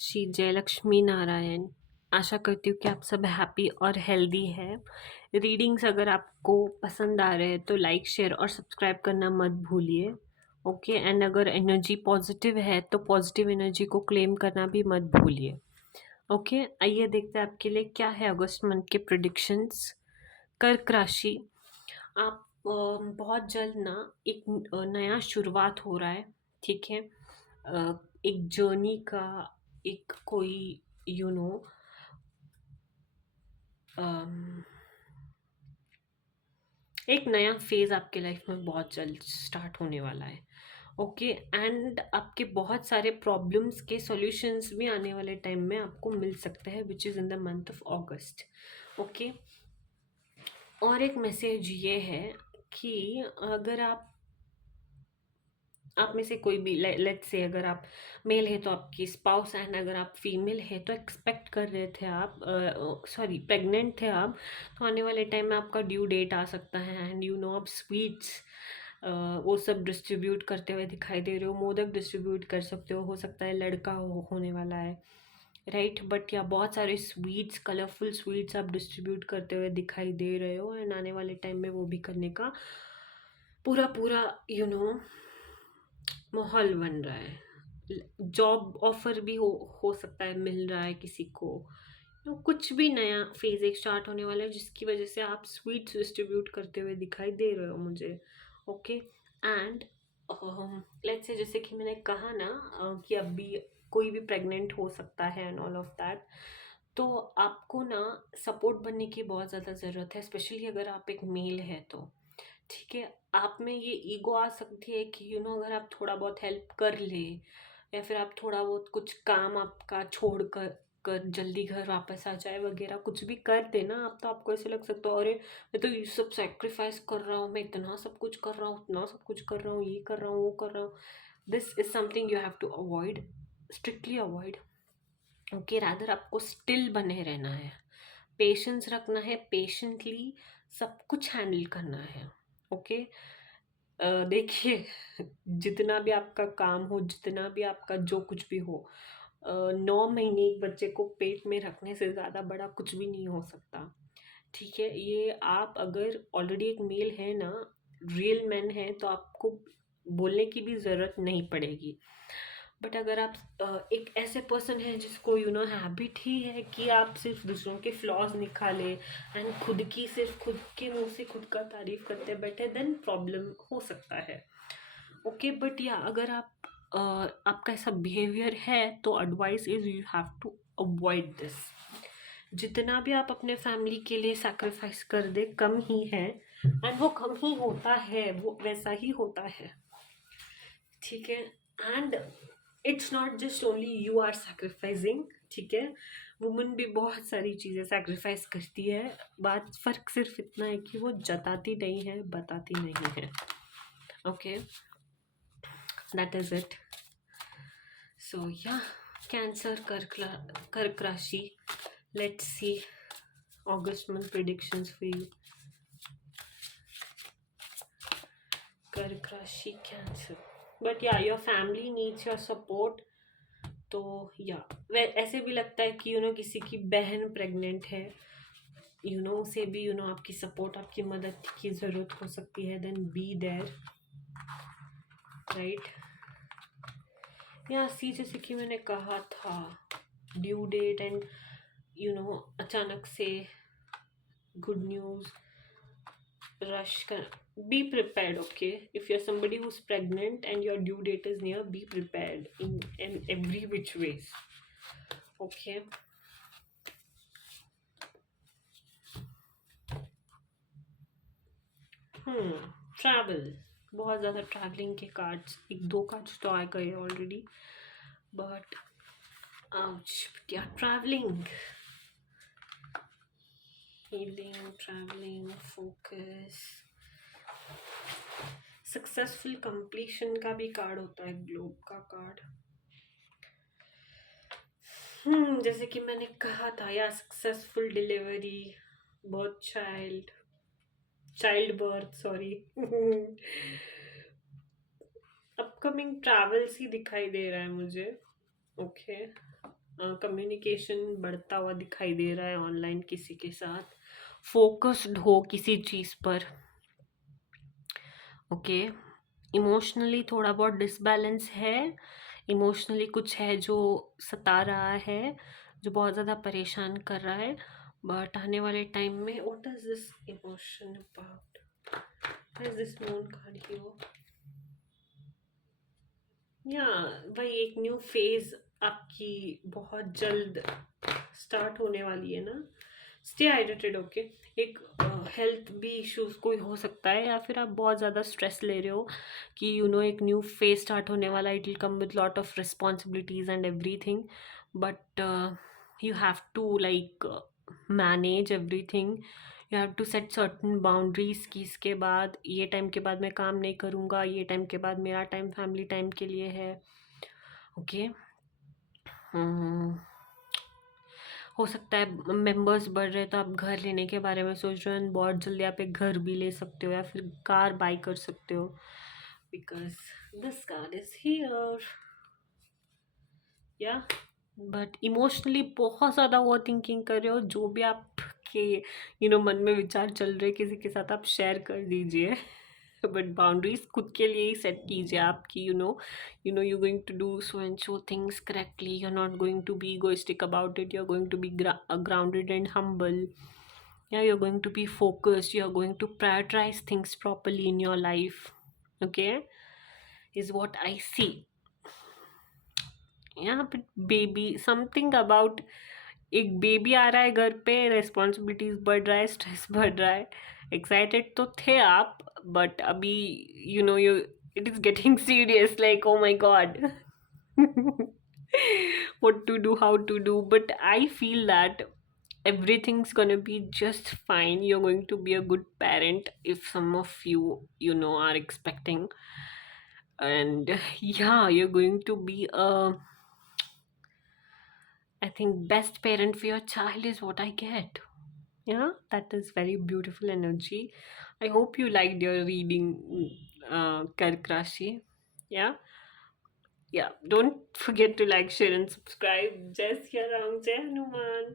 श्री जयलक्ष्मी नारायण। आशा करती हूँ कि आप सब हैप्पी और हेल्दी है। रीडिंग्स अगर आपको पसंद आ रहे हैं तो लाइक शेयर और सब्सक्राइब करना मत भूलिए। ओके, एंड अगर एनर्जी पॉजिटिव है तो पॉजिटिव एनर्जी को क्लेम करना भी मत भूलिए। ओके, आइए देखते हैं आपके लिए क्या है अगस्त मंथ के प्रिडिक्शंस। कर्क राशि, आप बहुत जल्द ना एक नया शुरुआत हो रहा है। ठीक है, एक जर्नी का, एक कोई यू नो एक नया फेज आपके लाइफ में बहुत जल्द स्टार्ट होने वाला है। ओके, एंड आपके बहुत सारे प्रॉब्लम्स के सॉल्यूशंस भी आने वाले टाइम में आपको मिल सकते हैं, which is in the month of August. Okay, और एक मैसेज ये है कि अगर आप में से कोई भी, लेट्स से अगर आप मेल है तो आपकी स्पाउस, एंड अगर आप फीमेल है तो एक्सपेक्ट कर रहे थे आप, सॉरी प्रेग्नेंट थे आप, तो आने वाले टाइम में आपका ड्यू डेट आ सकता है। एंड आप स्वीट्स वो सब डिस्ट्रीब्यूट करते हुए दिखाई दे रहे हो, मोदक डिस्ट्रीब्यूट कर सकते हो सकता है लड़का होने वाला है, राइट। बट या बहुत सारे स्वीट्स, कलरफुल स्वीट्स आप डिस्ट्रीब्यूट करते हुए दिखाई दे रहे हो, एंड आने वाले टाइम में वो भी करने का पूरा पूरा माहौल बन रहा है। जॉब ऑफर भी हो सकता है, मिल रहा है किसी को। कुछ भी नया फेज एक स्टार्ट होने वाला है जिसकी वजह से आप स्वीट्स डिस्ट्रीब्यूट करते हुए दिखाई दे रहे हो मुझे। ओके, एंड लेट्स से जैसे कि मैंने कहा ना, कि अभी कोई भी प्रेग्नेंट हो सकता है एंड ऑल ऑफ दैट। तो आपको ना सपोर्ट बनने की बहुत ज़्यादा ज़रूरत है, स्पेशली अगर आप एक मेल है तो। ठीक है, आप में ये ईगो आ सकती है कि अगर आप थोड़ा बहुत हेल्प कर ले, या फिर आप थोड़ा बहुत कुछ काम आपका छोड़ कर जल्दी घर वापस आ जाए वगैरह, कुछ भी कर दे ना आप, तो आपको ऐसे लग सकता है अरे मैं तो ये सब सेक्रीफाइस कर रहा हूँ, मैं इतना सब कुछ कर रहा हूँ, उतना सब कुछ कर रहा हूँ, ये कर रहा हूँ, वो कर रहा हूँ। This is something you have to avoid, strictly avoid. Okay, rather आपको स्टिल बने रहना है, पेशेंस रखना है, पेशेंटली सब कुछ हैंडल करना है। ओके, देखिए जितना भी आपका काम हो, जितना भी आपका जो कुछ भी हो, 9 महीने एक बच्चे को पेट में रखने से ज़्यादा बड़ा कुछ भी नहीं हो सकता। ठीक है, ये आप अगर ऑलरेडी एक मेल है ना, रियल मैन है, तो आपको बोलने की भी ज़रूरत नहीं पड़ेगी। बट अगर आप एक ऐसे पर्सन है जिसको हैबिट ही है कि आप सिर्फ दूसरों के फ्लॉज निकाले, एंड खुद की सिर्फ खुद के मुंह से खुद का तारीफ करते बैठे, देन प्रॉब्लम हो सकता है। ओके, बट या अगर आपका ऐसा बिहेवियर है तो advice is you have to avoid this. जितना भी आप अपने फैमिली के लिए सैक्रिफाइस कर दे कम ही है, एंड वो कम ही होता है, वो वैसा ही होता है। ठीक है, and it's not just only you are sacrificing. ठीक है, वुमन भी बहुत सारी चीज़ें सैक्रिफाइस करती है, बात फ़र्क सिर्फ इतना है कि वो जताती नहीं है, बताती नहीं है। Okay, that is it. So yeah cancer, कर्क राशि, let's see August month predictions for you. कर्क राशि, cancer, but yeah your family needs your support. तो या ऐसे भी लगता है कि किसी की बहन प्रेग्नेंट है, उसे भी आपकी सपोर्ट, आपकी मदद की ज़रूरत हो सकती है, देन बी देयर, राइट। या सी, जैसे कि मैंने कहा था, ड्यू डेट एंड अचानक से good news, rush be prepared. Okay, if you're somebody who's pregnant and your due date is near, be prepared in every which ways. Okay, travel, बहुत ज़्यादा ट्रैवलिंग के कार्ड्स, एक दो कार्ड्स तो आ गए already, but या travelling, healing, travelling, focus, successful completion का भी कार्ड होता है, ग्लोब का कार्ड। जैसे कि मैंने कहा था, yeah successful delivery, birth, child birth, sorry upcoming travels ही दिखाई दे रहा है मुझे। ओके, कम्युनिकेशन बढ़ता हुआ दिखाई दे रहा है ऑनलाइन किसी के साथ, फोकस्ड हो किसी चीज़ पर। ओके, इमोशनली थोड़ा बहुत डिसबैलेंस है, इमोशनली कुछ है जो सता रहा है, जो बहुत ज़्यादा परेशान कर रहा है। बट आने वाले टाइम में what is this emotion about, is this moon card here? या भाई एक न्यू फेज आपकी बहुत जल्द स्टार्ट होने वाली है ना। Stay hydrated, okay. एक हेल्थ भी इश्यूज कोई हो सकता है, या फिर आप बहुत ज़्यादा स्ट्रेस ले रहे हो कि एक न्यू फेज स्टार्ट होने वाला, it will come with lot of responsibilities and everything. But you have to like manage everything, you have to set certain boundaries कि इसके बाद, ये टाइम के बाद मैं काम नहीं करूँगा, ये टाइम के बाद मेरा टाइम फैमिली टाइम के लिए है। ओके, हो सकता है मेंबर्स बढ़ रहे हैं तो आप घर लेने के बारे में सोच रहे हो, एंड बहुत जल्दी आप एक घर भी ले सकते हो या फिर कार बाई कर सकते हो, because this car is here. या बट इमोशनली बहुत ज़्यादा ओवर थिंकिंग कर रहे हो, जो भी आपके मन में विचार चल रहे किसी के साथ आप शेयर कर दीजिए। बट बाउंड्रीज खुद के लिए ही सेट कीजिए आप कि you going to do so and so things correctly, you are not going to be egoistic about it, you are going to be grounded and humble. Yeah, you're going to be focused, you are going to prioritize things properly in your life. Okay, is what I see. यहाँ पे baby something about, एक baby आ रहा है घर पे, responsibilities बढ़ रहा है, स्ट्रेस बढ़ रहा है। एक्साइटेड तो थे आप, बट अभी you it is getting serious, like oh my God, what to do, how to do. But I feel that everything's gonna be just fine. You're going to be a good parent if some of you are expecting. And yeah, you're going to be a, I think, best parent for your child is what I get. Yeah, that is very beautiful energy. I hope you liked your reading, Kark Rashi. Yeah. Yeah. Don't forget to like, share, and subscribe. Jai Siya Ram, Jai Hanuman.